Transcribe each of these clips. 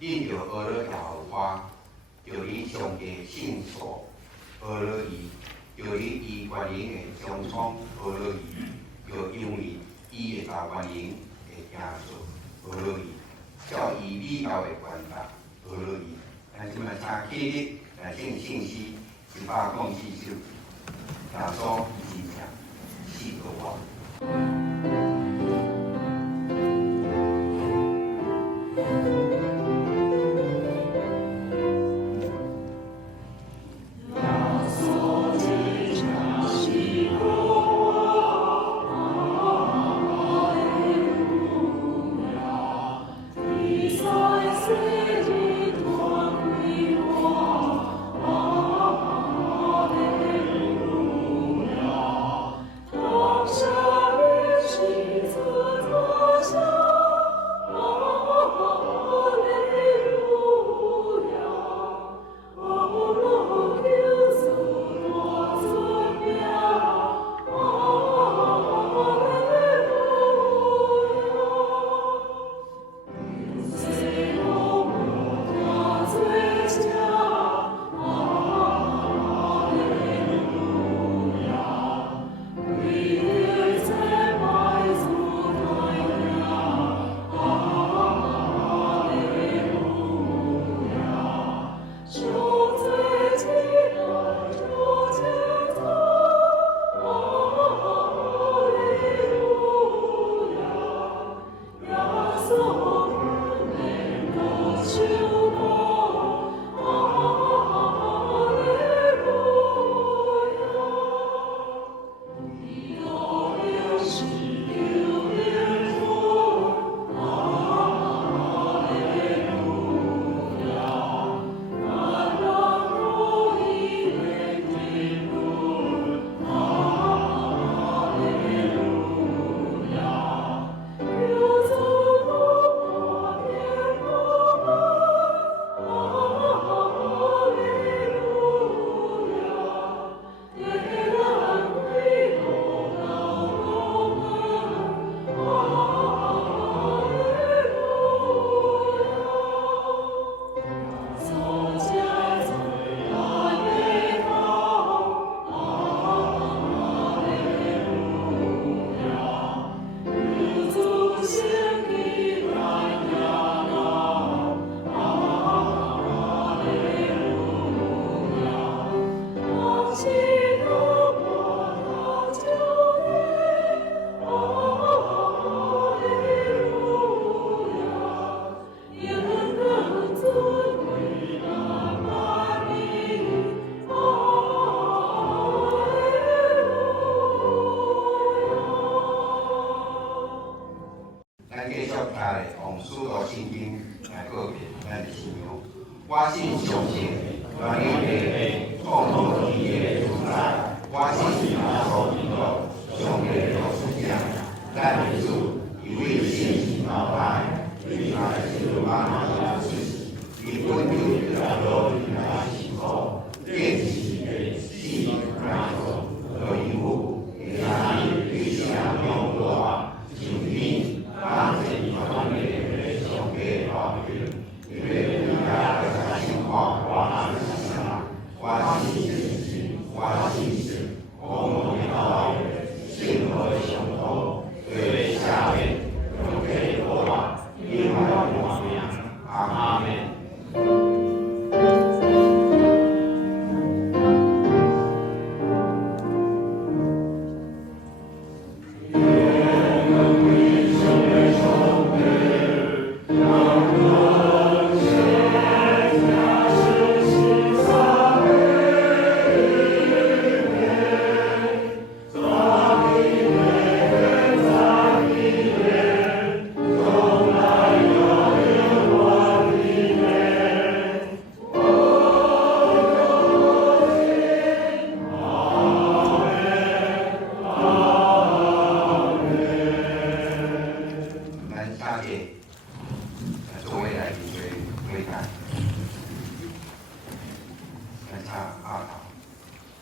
恁着学了耶和华，着以上帝圣所学了伊，着以伊原灵的相冲学了伊，着因为伊会甲原灵的行数学了伊，照伊美妙的传达学了伊。咱即摆请起立来敬圣诗124首，耶稣真正是个我。我信上帝，原因的创造天地的主宰。我信耶稣基督，上帝的属性。咱的主，一位信心高台，对他是万有之始，伊本就在罗里来信口，电是的是难做，可以无，也难以想用我，上天当成方面的上帝话语，因为我信神，我信神，我们道信和相同，对下面都可以活吧，因为我们阿门。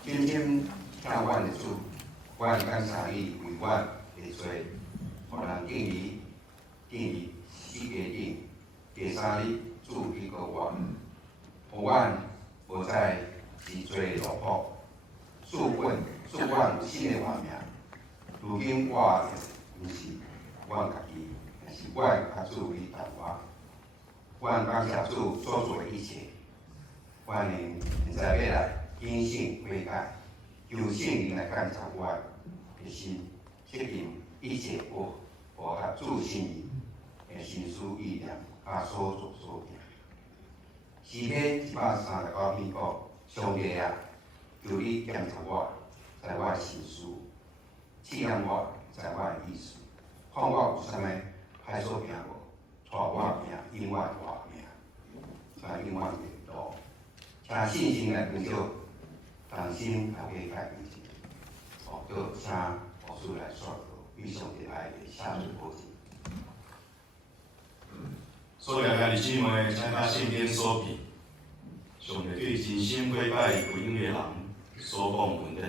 今天向阮的主，阮感谢伊为阮的罪，互人敬伊世界顶第3日主迄个我，互阮无再自罪落魄，赐阮有新的活命。如今我毋是阮家己，但是我甲主你同我。阮感谢主所做的一切，阮现在要来因信悔改，求圣灵来感召阮的心，确定一切符合主心意的心思意念，甲所做所行。诗篇139篇讲：上帝啊，求你检查我，在我的心思，试验我，在我的意思，看我有啥物歹所行无，带我行永远活命，在永远的路。请信心来分享，同心来悔改面前，叫请牧师来宣告与上帝爱的下水过程。所有兄弟姊妹，请甲圣经所记，上帝对真心悔改归永的人所讲稳定的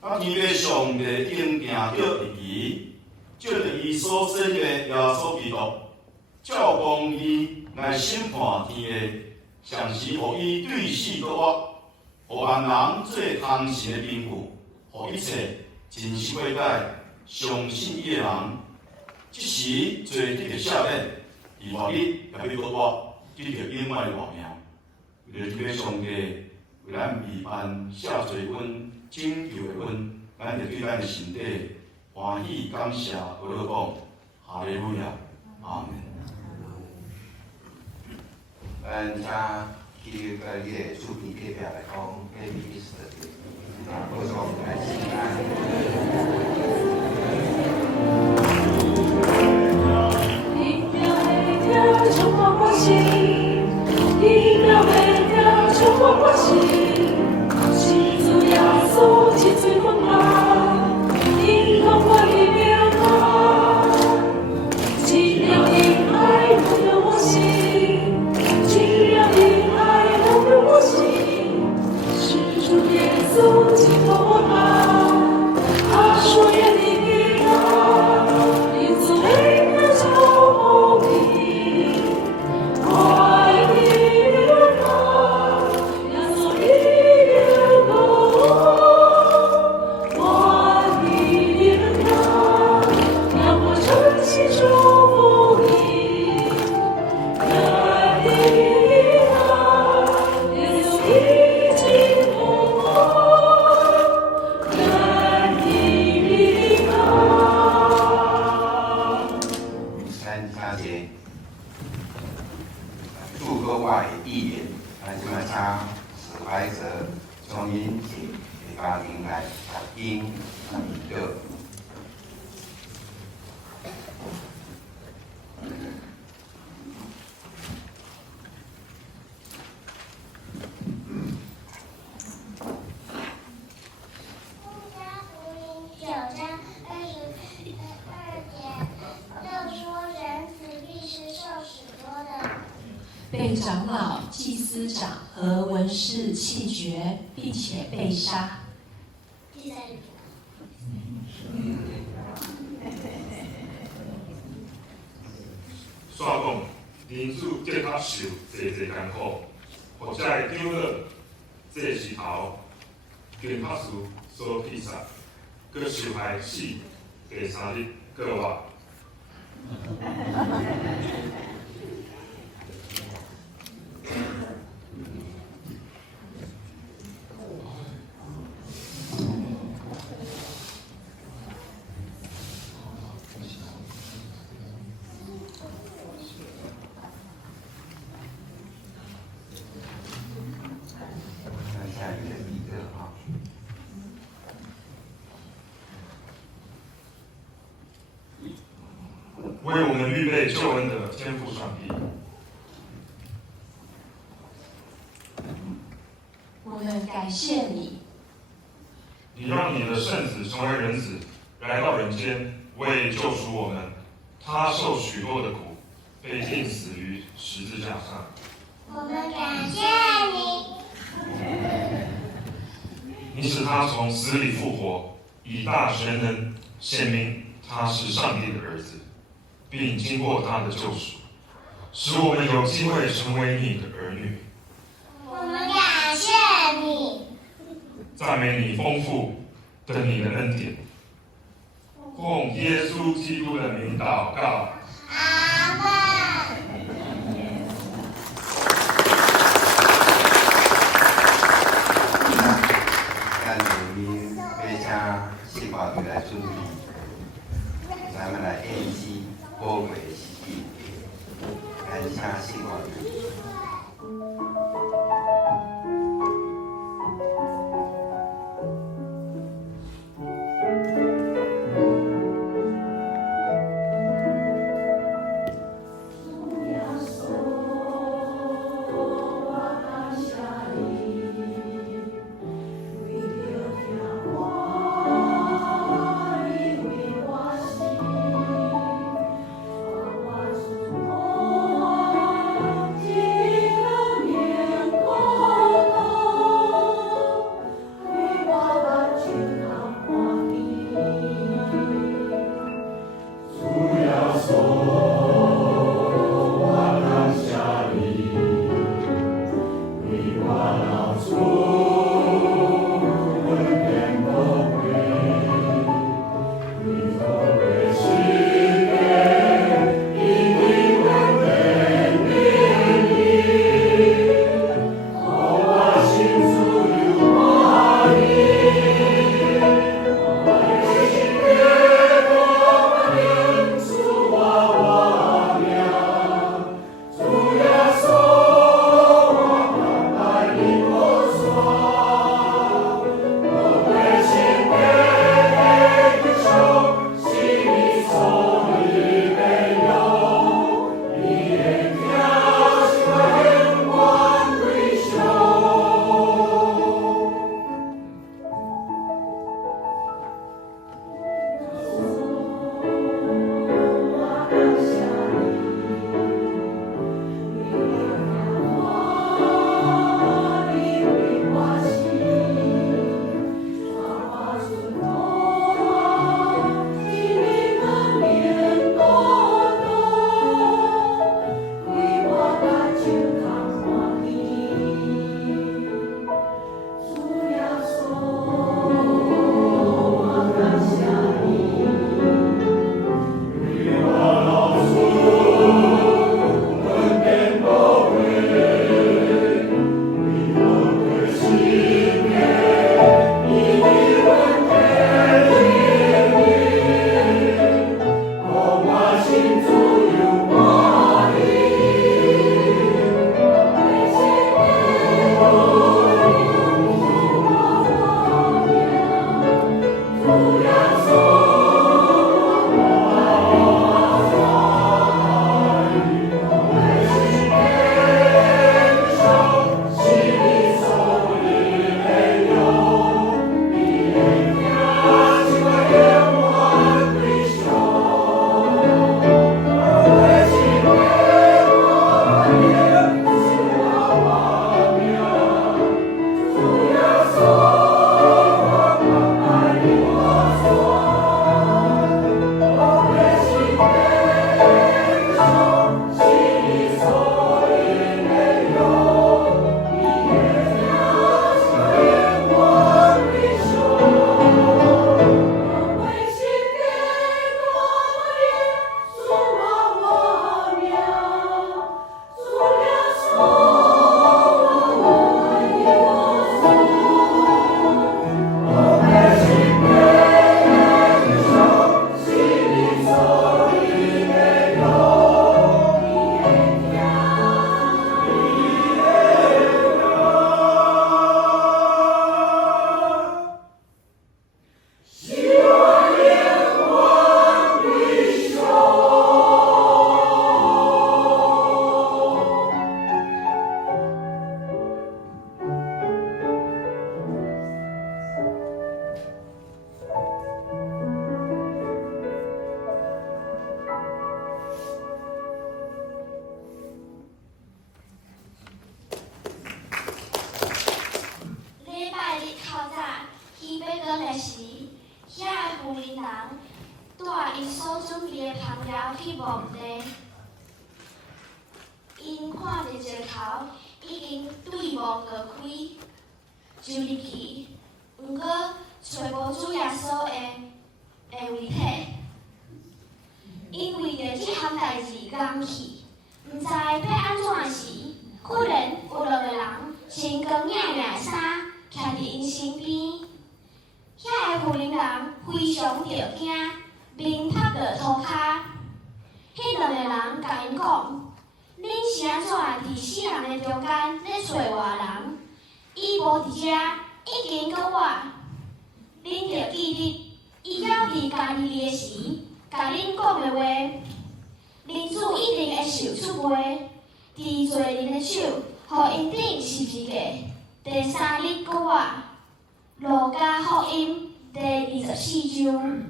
话。啊，天父上帝应定着日期，借着伊所生的耶稣基督，照公义来审判天下，同时互伊对死过活，互万人做通神的凭据，互一切真心悔改、相信伊的人，即时做得着赦免。而活日也要过活，得着永远的活命。为着天父上帝为咱预办赦罪恩、拯救的恩，咱就对咱的身体欢喜感谢，好好讲哈利路亚，阿门。请去个你的主题隔壁来讲 ，A B S 的，我说来请安。被长老、祭司长和文士弃绝，并且被杀。第三句。煞讲，人主即刻受济艰苦，或者会丢了这石头，经拍事所劈杀，佮受害死，第三日搁活。为我们预备救恩的天父上帝，我们感谢你，你让你的圣子成为人子，来到人间，为救赎我们，他受许多的苦，被钉死于十字架上。我们感谢你，你使他从死里复活，以大神能显明他是上帝的儿子，并经过他的救赎，使我们有机会成为你的儿女。我们感谢你，赞美你丰富的你的恩典。奉耶稣基督的名祷告。阿门。咱下面要请司法队来准备，咱们来演习宝贵的时机，感谢司法队。因看到石头已经对无高开，就入去，毋过找无主耶稣的遗体，因为着即项代志刚去，毋知要安怎时，忽然有两个人穿光领领的衫，徛伫因身边。遐个妇人人非常着惊，面趴着涂骹。迄两个人甲因讲：“恁是安怎伫四人的中间咧找外人？伊无伫遮，已经搁我。恁着记得，伊要伫家己的时，甲恁讲的话，恁主一定会受出卖。伫做恁的手，互因顶十字架。第三日搁我。”路加福音第24章。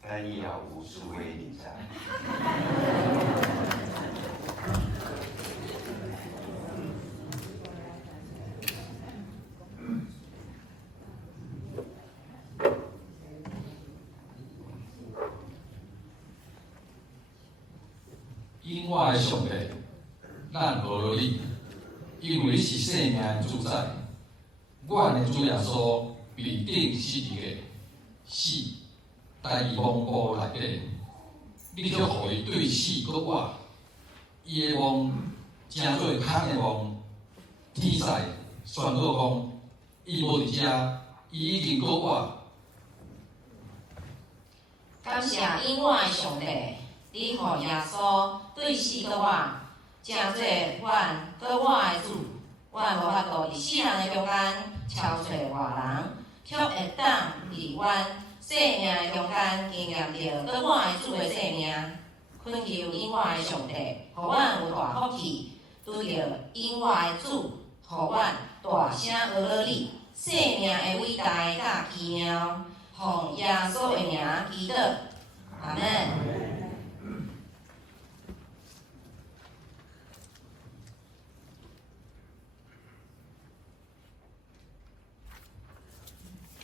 但也要无数位领章。因我的上帝，咱何落你？因为你是生命的主宰，阮的主耶稣被钉十字架，死在伊亡故内底，你就互伊对死搁活，伊的亡成做空的亡，天使宣告讲，伊无伫遮，伊已经搁活。感谢因我的上帝，你互耶稣对死搁活。正做阮搁我的主，阮无法度伫世人的中间超找外人，却会当伫阮生命的中间经验到搁我的主的生命。恳求因我的上帝，互阮有大福气，拄着因我的主，互阮大声阿罗你，生命的伟大甲奇妙，奉耶稣的名祈祷，阿门。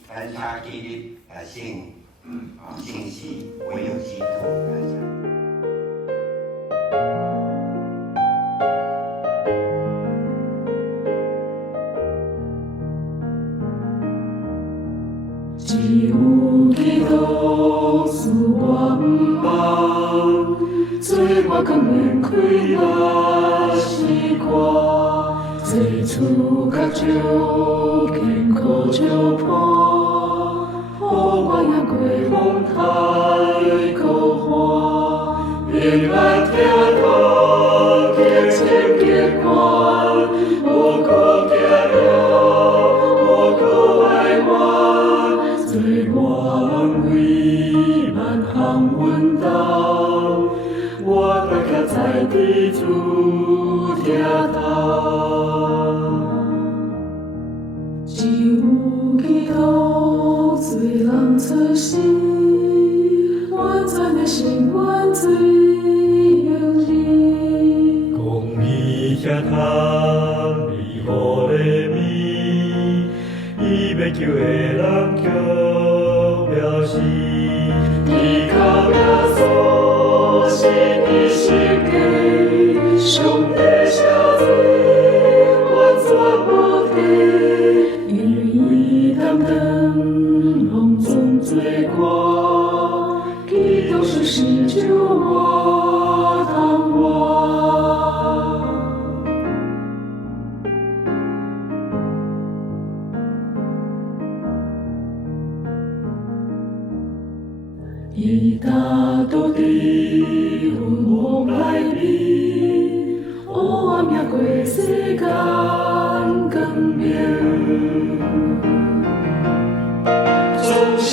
感谢今日来信息，唯有基督感谢。只有基督使我毋茫，做我更免开那时光，最初甲就艰苦就破，我也过风台高花，恋爱听到结情结关，我可惊了，我可爱我，最我为万行运动，我大家在地主听到。只有基督最人出世，完全的心愿最有你。公义遐通你好的米，伊要救的人叫表示，依靠耶稣是你心计，上帝赦罪完全无敌，因为伊担当隆重罪过，基督是成就我当我。伊打倒伫阮梦内面，黑暗也过世间光明。总是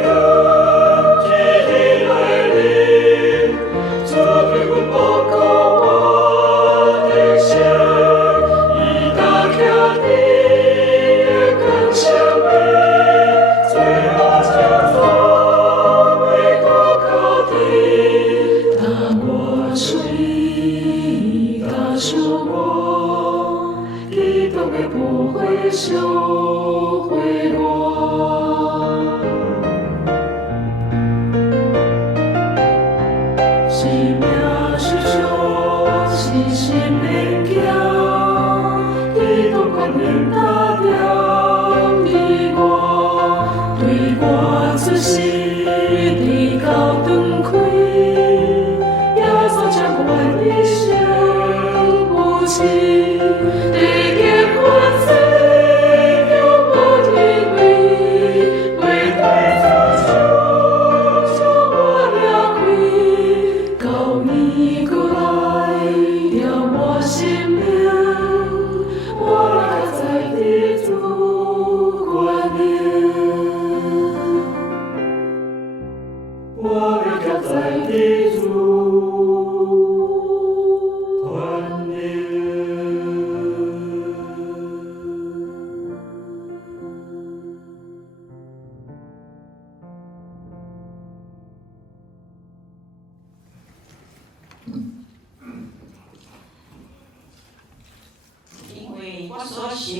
会记起来你，做对阮无辜我的心，伊打开你的更相会，最后交错。打我水，打伤我，基督的不会收回我。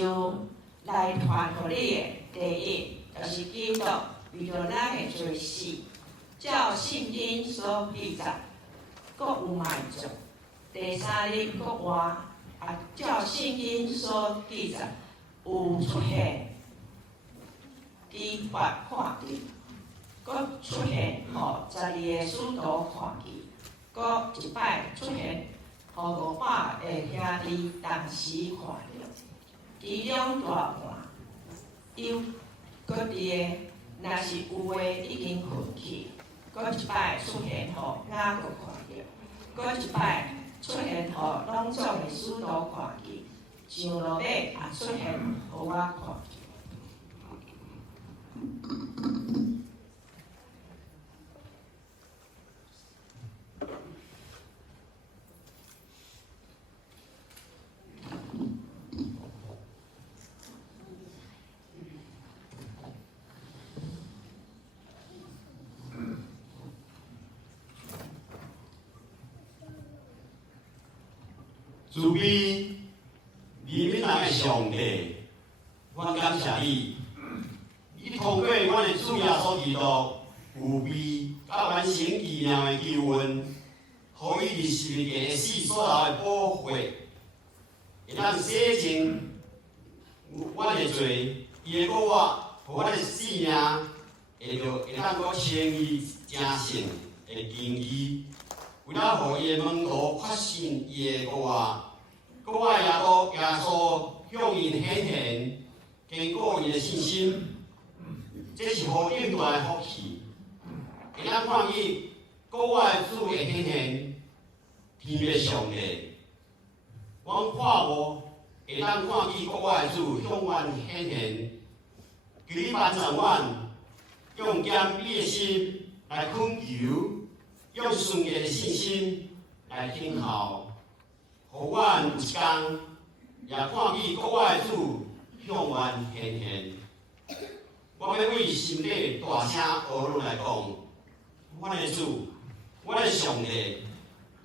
受来传互你的第一，就是基督为着咱的罪死，照圣经所记载，搁有埋葬，第三日搁活，照圣经所记载，有出现，基发看见，搁出现，互12个使徒看见，搁一摆出现，互500个兄弟同时看到，其中大半有搁伫个，若是有诶已经困去，搁一摆出现，互雅各看到，搁一摆出现，互拢总诶使徒看见，上落尾也出现，互我看见。慈悲、怜悯咱的上帝，阮感谢你，你通过阮的主耶稣基督有备甲完成纪念的救恩，互伊伫十字架死所留的宝血，会当洗净阮的罪，伊的国活，互阮的性命会当搁称伊正圣的敬意。为了互伊的门徒确信伊的国活，国外耶稣向因显现，坚固因的信心，这是何等大的福气！会当看见国外主的显现，天的上帝，阮看无会当看见国外主向阮显现，求你帮助阮，用谦卑的心来恳求。用纯洁的信心来听候，互阮有一天也看见国外主向阮显现。我要为心底大声呼论来讲，阮的主，阮的上帝，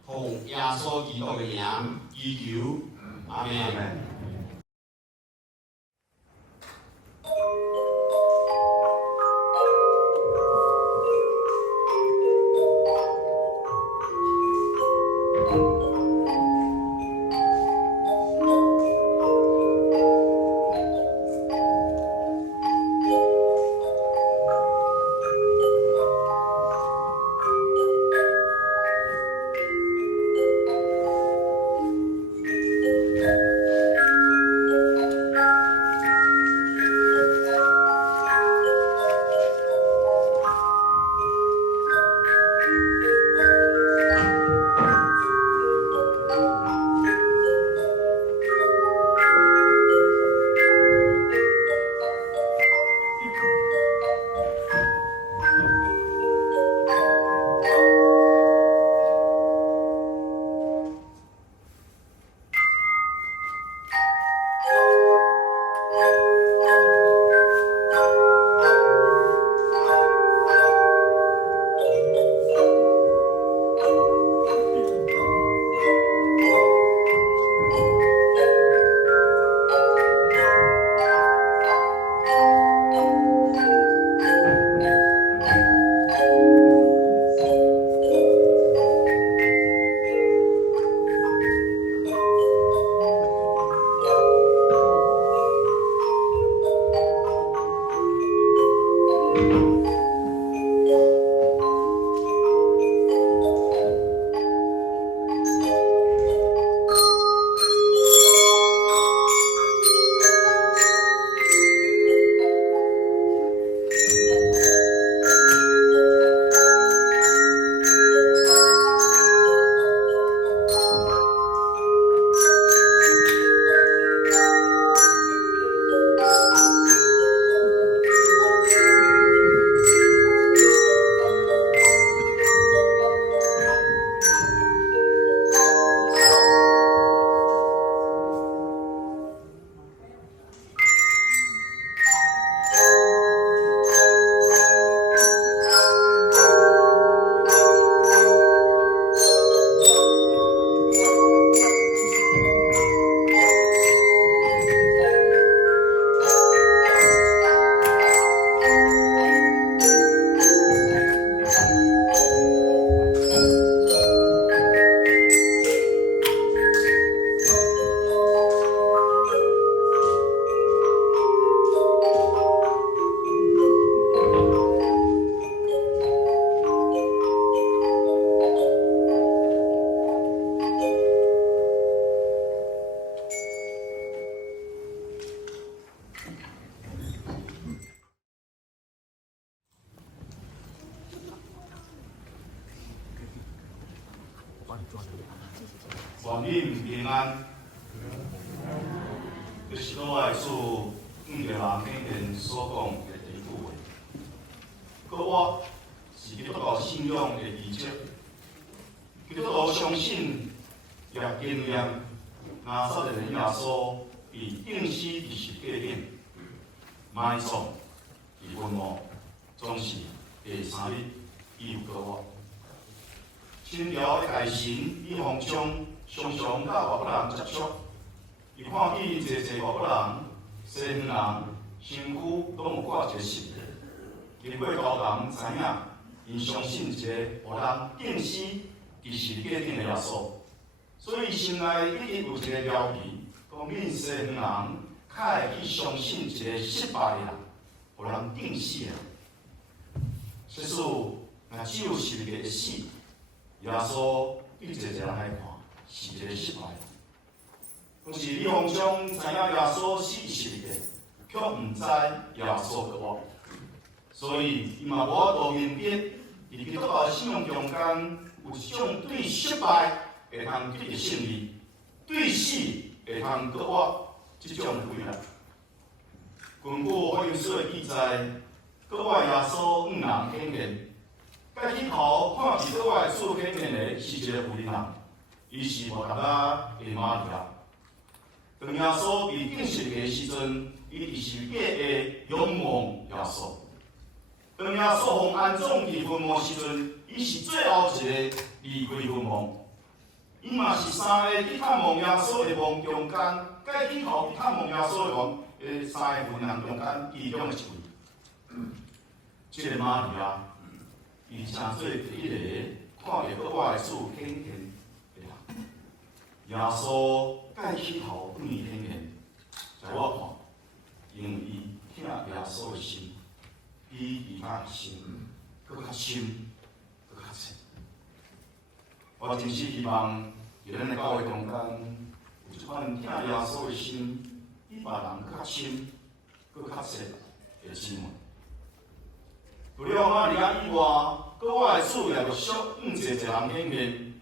奉耶稣基督的名祈求，阿门。愿恁平安。就是我来自5个人天天所讲的第一句话。搁我是基督徒信仰的基础。基督徒相信也经验拿撒勒人耶稣被钉死伫十字架顶，埋葬伫坟墓，总是第3日伊有搁我。清朝的大臣李鸿章常常甲外国人接触，伊看见侪外国人、西方人身躯拢有挂一个十字。经过交谈知影，因相信一个互人钉死伫十字架顶的耶稣，所以心内一直有一个标题，讲恁西方人较会去相信一个失败的人，互人钉死的人。实事若只有十字架会死，耶稣对一个人来看是一个失败的。可是李鸿章知影耶稣死伫十字架，却毋知耶稣搁活。所以，伊嘛无法度明白，伫基督教的信仰中间，有一种对失败会通得到胜利，对死会通搁活这种规律。根据福音书的记载，搁活耶稣5人显现，介起头看见搁活的主显现的是一个妇人人，伊是莫达拉的玛利亚。当耶稣被钉十字架的时阵，伊伫十字架下仰望耶稣。当耶稣被安葬伫坟墓时阵，伊是最后一个离开坟墓。伊嘛是3个去探望耶稣的墓中间，介起头去探望耶稣的墓3个妇人中间其中的一位。这个玛利亚，伊诚做第一个看到搁活的主显现的人。耶稣介起头对伊显现，在我看，因为伊疼耶稣的心。比其他心搁较深，搁较深。我真是希望伫咱的教会中间，有一款疼耶稣的心，比别人搁较深、搁较深的姊妹。除了玛利亚以外，搁我的主也陆续侪人显现，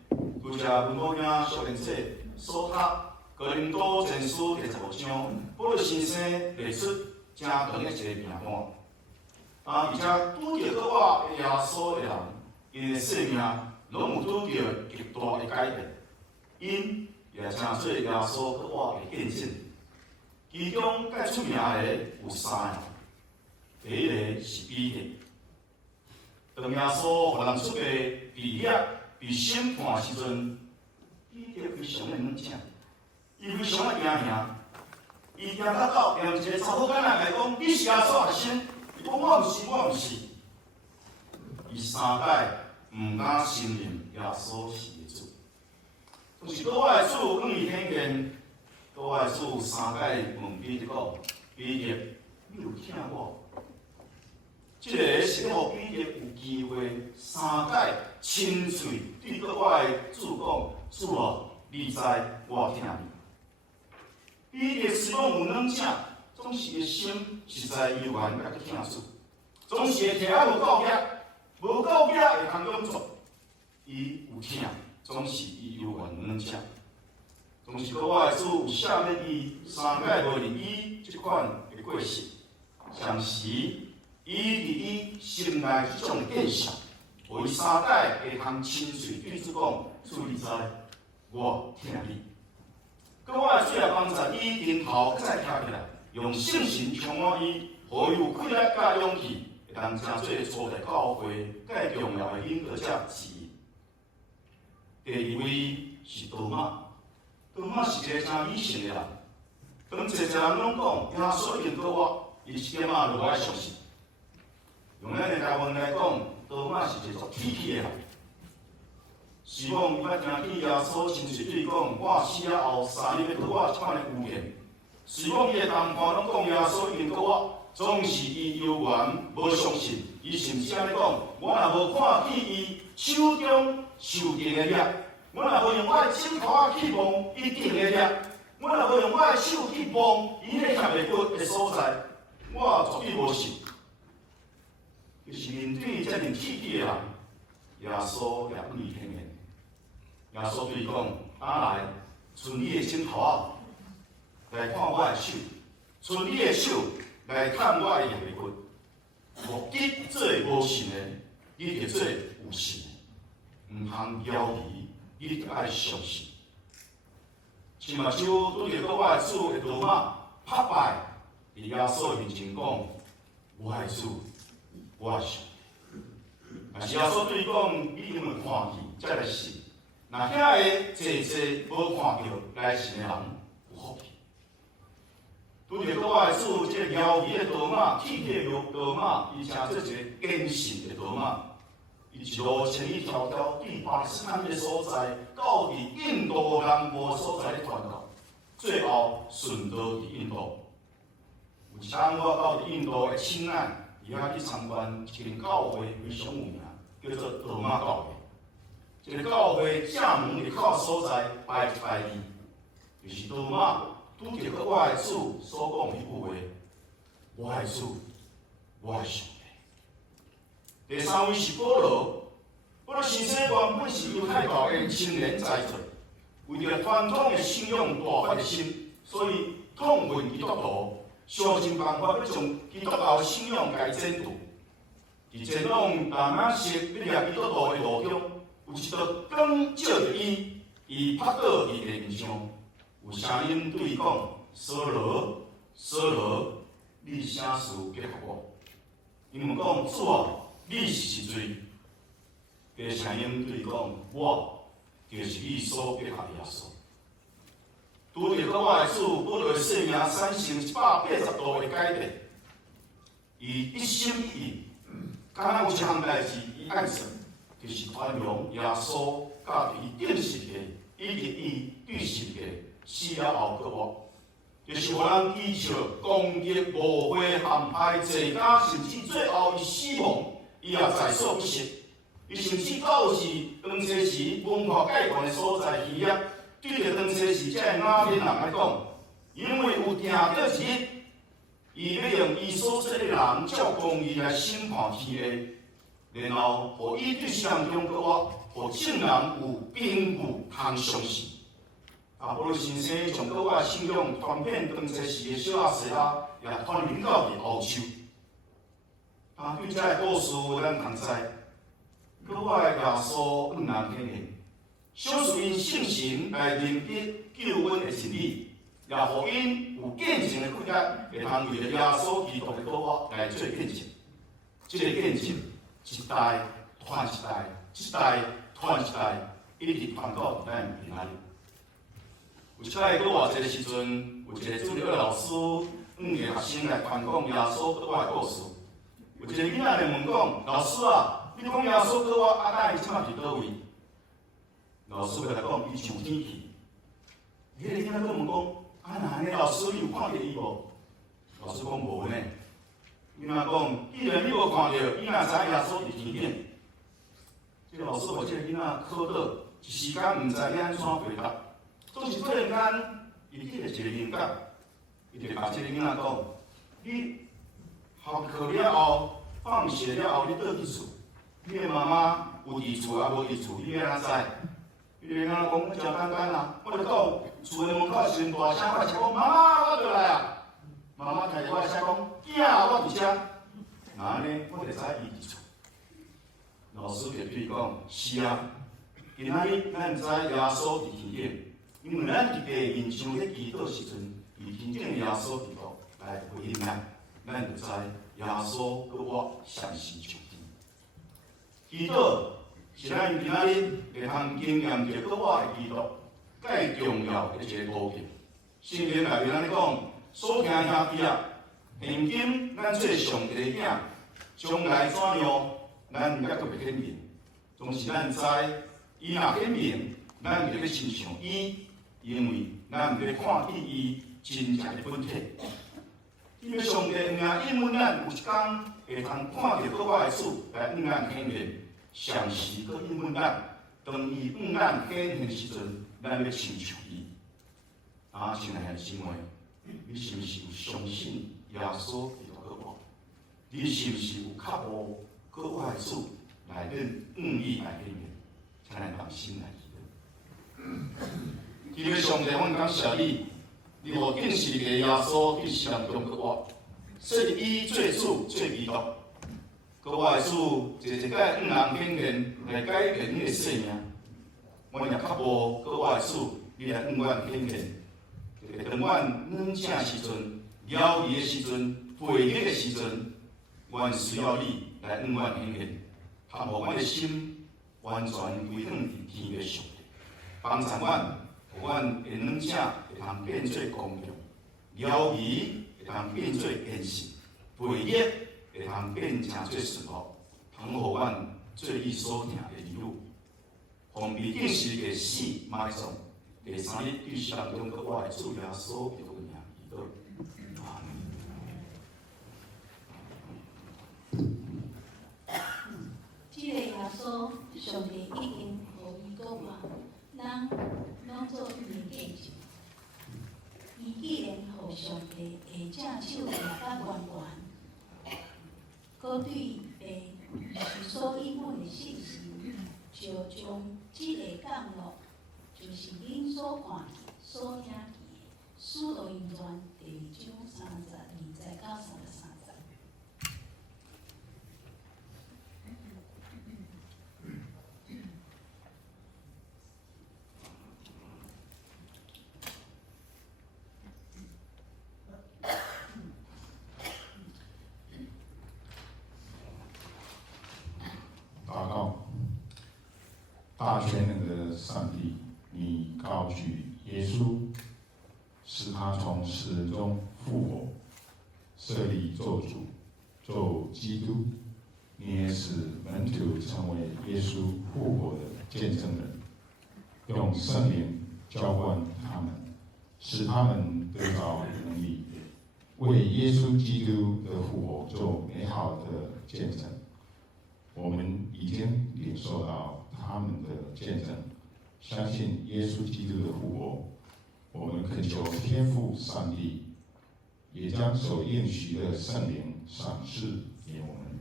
拄则文保兄少年者所读《哥林多前书》第15章，保罗先生列出正长的一个名单。而且拄着搁我耶稣的人，因的生命拢有拄着极大的改变，因也诚做耶稣搁我的见证。其中介出名的有3个，第一个是彼得。当耶稣互人出卖、被掠、被审判的时阵，彼得非常的软正，伊非常的硬硬，伊行到连一个查某囡仔来讲：“你是耶稣的先。”伊讲我毋是，我毋是。伊3摆毋敢承认耶稣是主，但是搁我的主向伊显现，搁我的主3摆问彼得讲：“彼得，你有听我？”这个是互彼得有机会3摆亲嘴对搁我的主讲：“主啊，你知我听你。”彼得虽讲有软正。总是个心实在意愿甲去听主，总是会摕啊无够额，无够额会通用做。伊有听，总是伊有愿软正。总是搁我的主有赦免伊3摆无认伊即款的过失，同时伊伫伊心内即种的见识，互伊3摆会通亲嘴对主讲：“主你知，我听你。”搁我的主也帮助伊顶头再跳起来。用信心充满伊，互伊有气力甲勇气，会当诚做初代教会介重要的领导者之一。第2位是多马，多马是一个诚理性的人。当侪人拢讲耶稣一定搁活，伊一点仔就无爱相信。用咱的台湾来讲，多马是一个足铁气的人。希望伊捌听见耶稣亲嘴对伊讲：“我死了后3日要搁活”这款的预言。虽讲伊的同伴拢讲耶稣一定搁活，总是伊犹原无相信。伊甚至安尼讲：“我若无看见伊手中受定的掠，我若无用我的枕头仔去摸伊定的掠，我若无用我的手去摸伊迄夹袂骨的所在，我绝对无信。”就是面对遮尔铁气的人，耶稣也对伊显现。耶稣对伊讲：来，伸你的指头仔来看我的手，伸你的手来探我的肋骨。目的做无信的，你就做有信的，毋通犹豫，你就爱相信。亲目睭拄着我的主的刀马拍败，伫耶稣面前讲：我的主，我的上帝。但是耶稣对伊讲：你因为看见才来信。那遐个济无看到来信的人有福气。拄着我的主，即个摇移的刀马，铁的刀马，伊成做一个坚信的刀马。伊一路千里迢迢，对巴勒斯坦的所在，到伫印度南部所在的传道，最后顺道伫印度。有一天我到伫印度的亲爱，伊遐去参观一间教会，非常有名，叫做刀马教会。这个教会正门入口所在摆一排字，就是刀马拄着我的主所讲的句话：我的主，我的上帝。第三位是保罗，保罗先生原本是犹太教的青年才俊，为着传统的信仰大发热心，所以痛恨基督徒，想尽办法要将基督教信仰改正途。伫前往大马色要掠基督徒的路中，有一道光照着伊，伊趴倒伫地面上，有声音对伊讲：扫罗，扫罗，你啥事结合我？伊问讲：主啊，你是谁？个声音对伊讲：我就是你所结合的耶稣。拄着我的主，保罗的生命产生180度的改变，伊一心一意，敢若有一项代志伊爱做。就是传扬耶稣甲伊定实的，以及伊对实的死了后复活，就是互人讥笑、攻击、误会、陷害、坐假，甚至最后伊死亡，伊也在所不惜。伊甚至导致当初时文化解放的所在企业，对着当初时这雅典人来讲，因为有定到一日，伊要用伊所做的人照公义来审判天下。然后，互伊对世人中个我，互众人有凭据通相信。保罗先生将个我的信仰传遍当初时的小亚细亚，也传染到伫欧洲。对这个故事，咱通知，个我的耶稣更难听见，小事因信心来认得救恩的真理，也互因有见证的骨力，会通为了耶稣基督的个我来做见证。这个见证。一代传一代，一代传一代，一直传到咱今仔日。有一摆过偌济个时阵，有一个主日学老师个学生来传讲耶稣对我的故事。有一个囡仔来问讲：老师啊，你讲耶稣对我等伊即马伫倒位？老师甲他讲：伊上天去。迄个囡仔佫问讲：那安尼老师你有看到伊无？老师讲无呢。囡仔讲，既然你无看到，你哪知耶稣伫天顶？这个老师互这个囡仔考倒，一时间毋知要安怎回答。总是突然间，伊记着一个灵感，伊就甲这个囡仔讲：你学课了后，放学了后，你倒去厝？你的妈妈有伫厝也无伫厝，你要安怎知？伊个囡仔讲：我真简单啦，我就到厝的门口时，大声快讲：妈妈，我倒来啊！妈妈听着我声讲，囝，我伫遮。那安尼，我就知伊伫厝。老师就对伊讲：是啊，今仔日咱知耶稣伫天顶，因为咱伫地面上咧祈祷时阵，以天顶的耶稣基督来回应咱，咱就知耶稣佮我相信上帝。祈祷是咱今仔日会通经验着佮我的基督，介重要的一个途径。圣经内面安尼讲。所听兄弟啊，现今咱做上帝的囝，将来怎样，咱抑阁袂显明。总是咱知，伊若显明，咱就要亲像伊，因为咱要看见伊真正的本体。因为上帝命应允咱有一天会通看到佮我的主来向咱显现，上时佮应允咱，当伊向咱显现时阵，咱要亲像伊。亲爱的姊妹。你是毋是有相信耶稣基督个我？你是毋是有靠无个我的主来恁愿意来显现，才能放心来祈祷？因为上帝，阮感谢你，你互敬视的耶稣对世人中国我，说以做主做基督，搁我的主一个改五人偏见来改变你的生命，阮也较无搁我的主，你来永远偏见，当阮软正的时阵、了义的时阵、背逆的时阵，阮需要你来永远偏见，通互阮的心完全归向伫天的上帝，帮助阮。阮的软正会通变做公平，了义会通变做坚实，背逆会通变成做顺服，通互阮做伊所听的儿女。奉未敬时的死埋葬，第三日对世人中我的主耶稣基督的名祈祷。阿门。即个耶稣，上帝已经互伊讲话，咱拢做伊的见证。伊既然互上帝的正手拿甲完全，搁对被所应允的信心，就将即个降落，就是恁所看见、所听见的，使徒行传第2章32节到33节。祷告，大全能的上帝，你高举耶稣，使他从死人中复活，设立做主，做基督。你也使门徒成为耶稣复活的见证人，用圣灵浇灌他们，使他们得着能力，为耶稣基督的复活做美好的见证。我们已经领受到他们的见证，相信耶稣基督的复活。我们恳求天父上帝，也将所应许的圣灵赏赐给我们，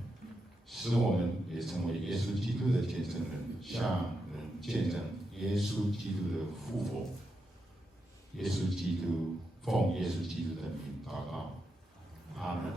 使我们也成为耶稣基督的见证人，向人见证耶稣基督的复活。耶稣基督，奉耶稣基督的名祷告，阿门。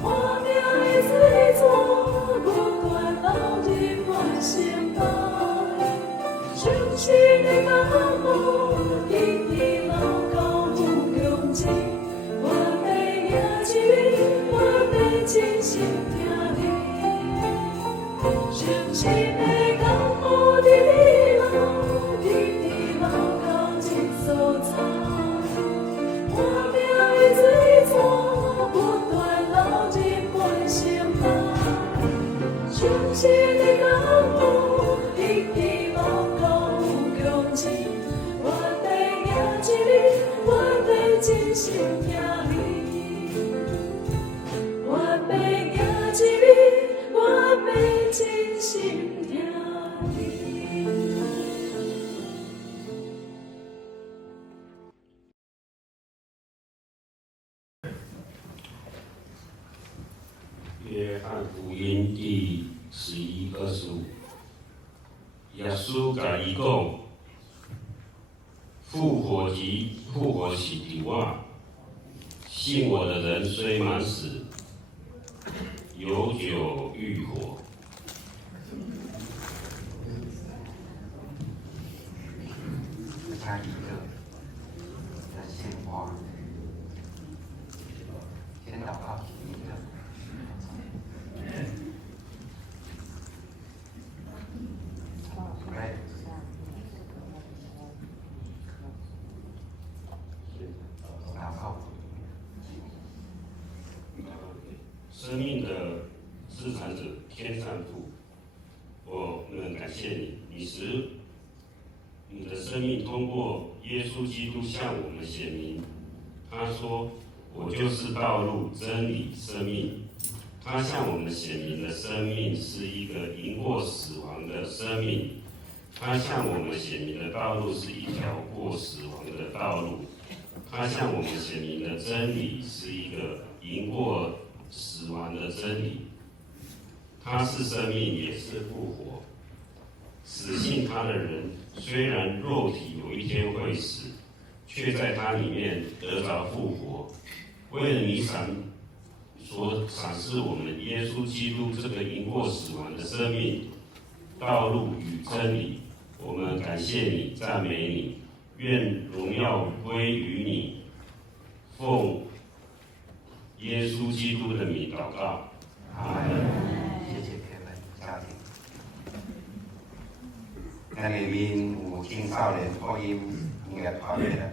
我的感冒，天天老高有勇气，我要赢一你，我要真心疼你。伤心的感冒，天天老到一所在，我命的水泉不断流入我心内。伤心的感冒，天天老到有勇气，我要赢一你，我要真心疼你。我要赢一你，我要真心疼你。约翰福音第11、25，耶稣甲伊讲：复活是伫我，信我的人虽满死，有酒欲活。加一个的鲜花，先祷告一个。生命的资产者天上父，我们感谢你，你使你的生命通过耶稣基督向我们显明。他说：“我就是道路、真理、生命。”他向我们显明的生命是一个赢过死亡的生命。他向我们显明的道路是一条过死亡的道路。他向我们显明的真理是一个赢过死亡的真理。他是生命，也是复活。死信他的人，虽然肉体有一天会死，却在他里面得着复活。为了你所赏赐我们耶稣基督这个赢过死亡的生命、道路与真理，我们感谢你，赞美你，愿荣耀归于你。奉耶稣基督的名祷告，阿门。谢谢各位家庭。咱里面有青少年福音音乐团队的。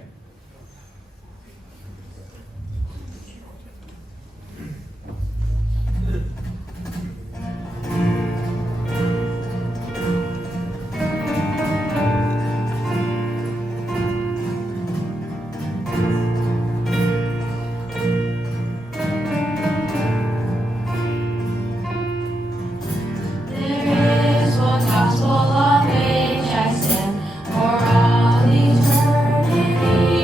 Gospel of age I stand for all eternity.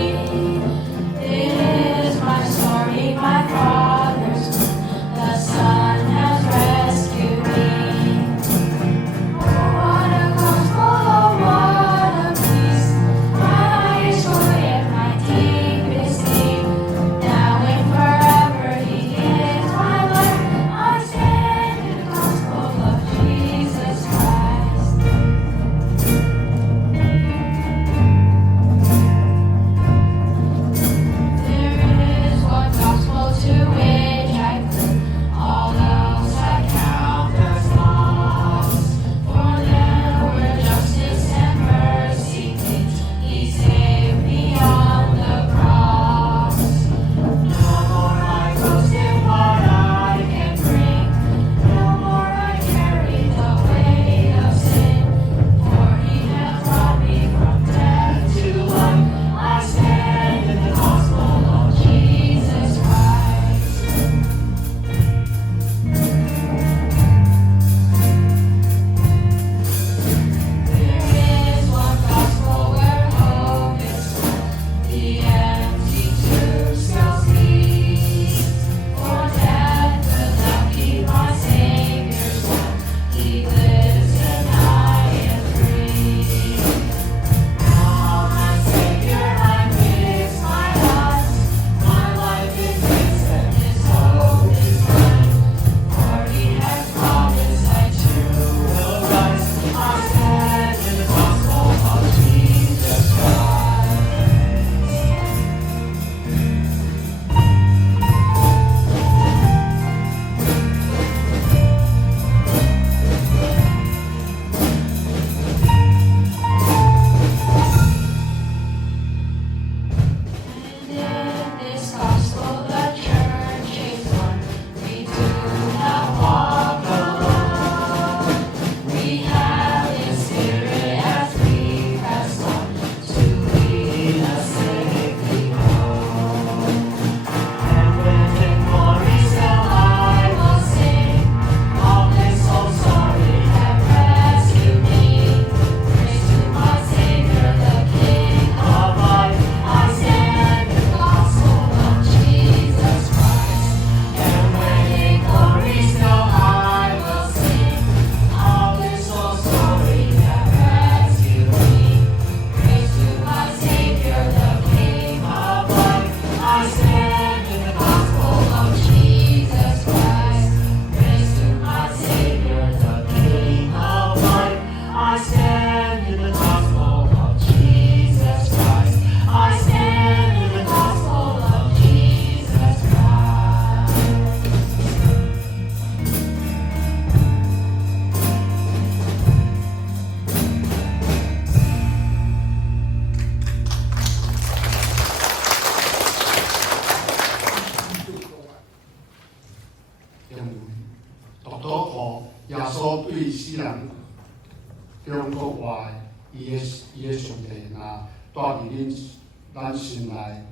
中国外伊个上帝若带伫咱心内，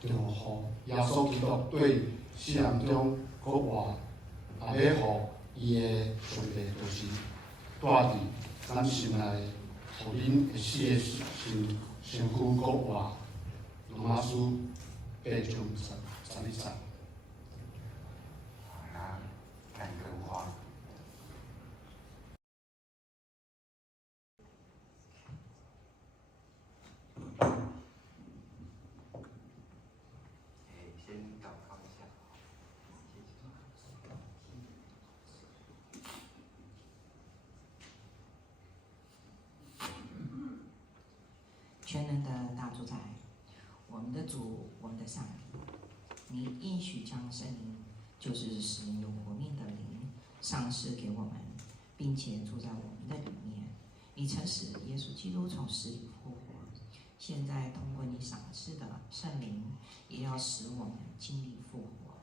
就互耶稣基督对世人中国外，也要互伊个上帝，就是带伫咱心内，互恁会死个身躯国外，罗马书8章11节。感恩花。先祷告一下。全能的大主宰，我们的主，我们的上帝，你应许将圣灵，就是使人有活命的灵，赏赐给我们，并且住在我们的里面。你曾使耶稣基督从死里复活，现在通过你赏赐的圣灵，也要使我们经历复活。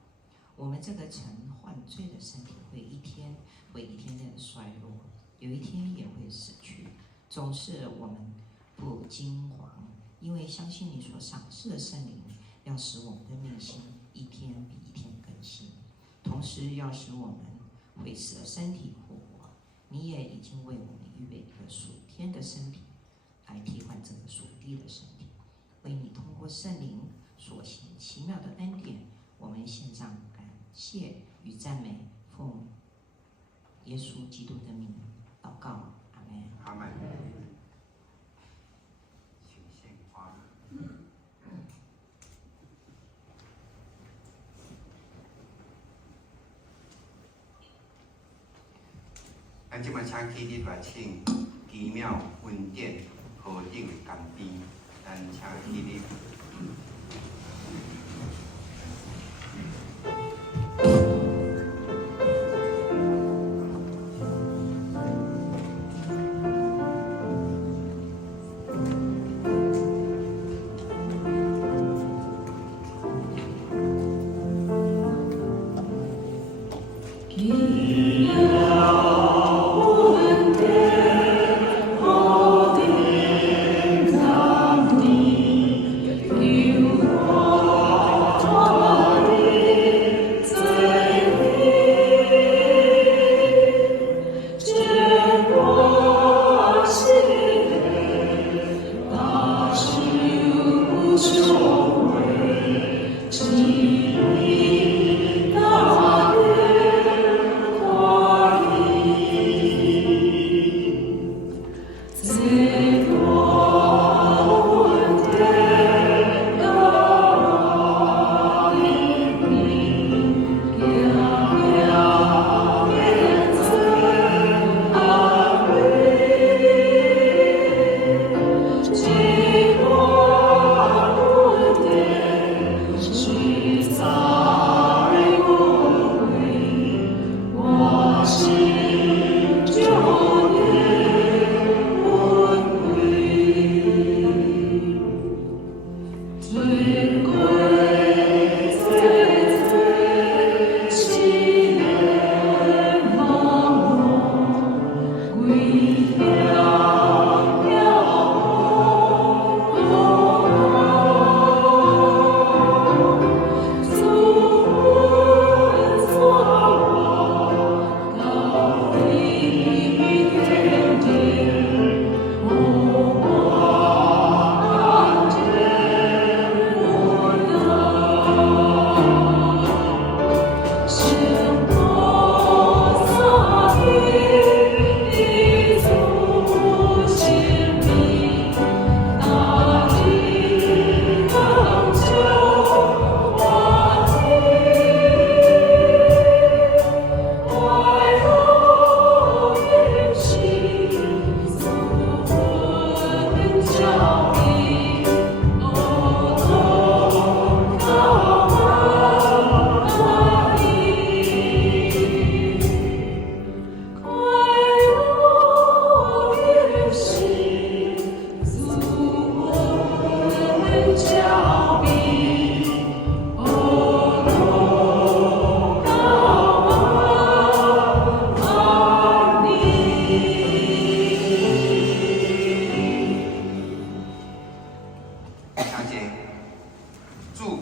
我们这个曾患罪的身体会一天天的衰落，有一天也会死去。总是我们不惊惶，因为相信你所赏赐的圣灵，要使我们的内心一天比一天更新，同时要使我们会死的身体复活。你也已经为我们预备一个属天的身体，来替换这个属地的身体。为你通过圣灵所行奇妙的恩典，我们献上感谢与赞美，奉耶稣基督的名祷告，阿门。阿门。请献花。咱即摆请起立来请奇妙恩典何定的干杯，咱请起立。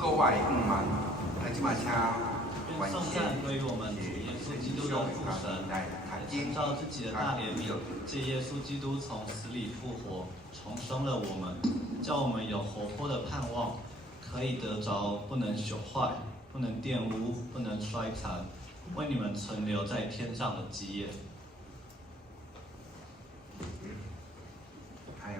国外5万，即马请愿颂赞归于我们主耶稣基督的父神，遵照自己的大怜悯，借耶稣基督从死里复活，重生了我们，叫我们有活泼的盼望，可以得着不能朽坏、不能玷污、不能衰残，为你们存留在天上的基业。还有。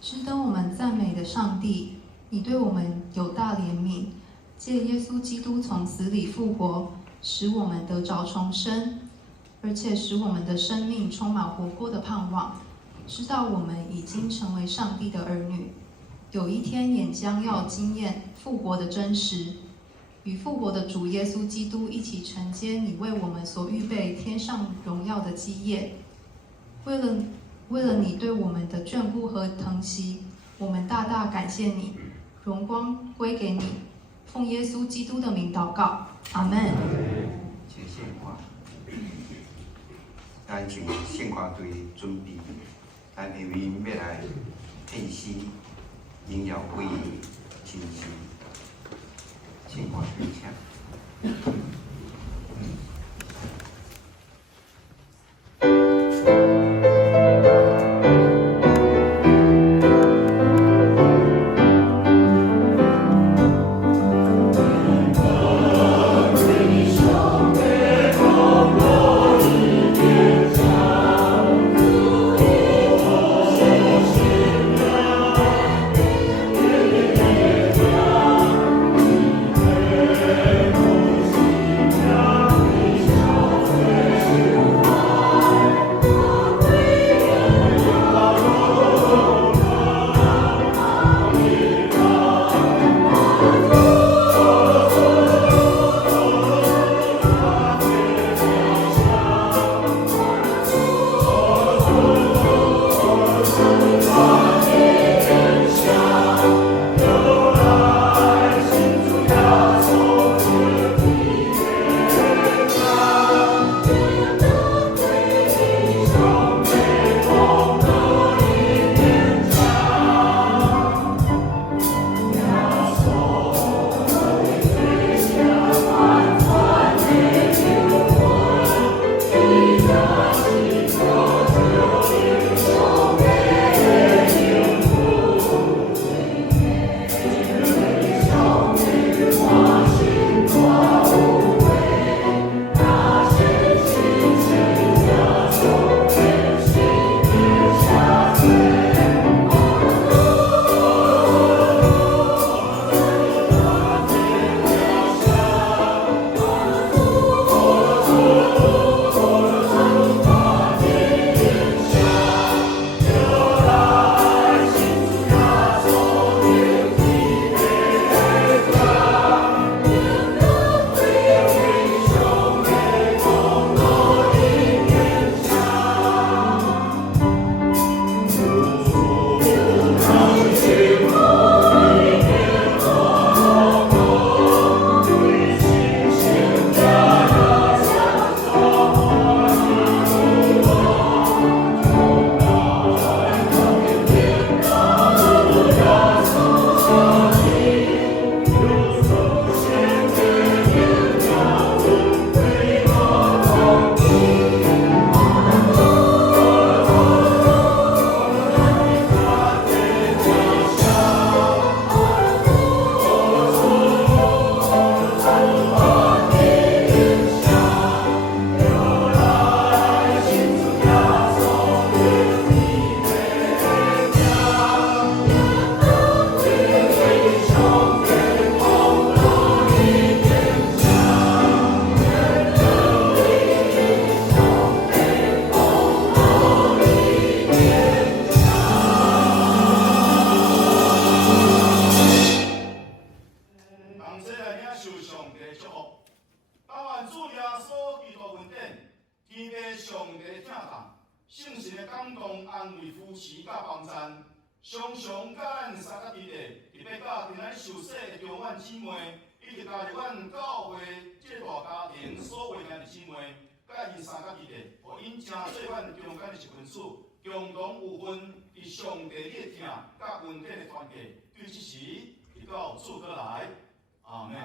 值得我们赞美的上帝，你对我们有大怜悯，借耶稣基督从死里复活，使我们得着重生，而且使我们的生命充满活泼的盼望，知道我们已经成为上帝的儿女，有一天也将要经验复活的真实，与复活的主耶稣基督一起承接你为我们所预备天上荣耀的基业。为了你对我们的眷顾和疼惜，我们大大感谢你，荣光归给你。奉耶稣基督的名祷告，阿门。请献花，咱请献花队准备，咱下面要来献诗，荣耀归于真神。献花队请。常常甲咱三个弟弟，特别甲伫咱受洗的中阮姊妹，以及加入阮教会这个大家庭所为的姊妹，甲因三个弟弟，互因成做阮中间的一份子，共同有份伫上帝的疼甲恩典的团契。对这时，直到主过来，阿门。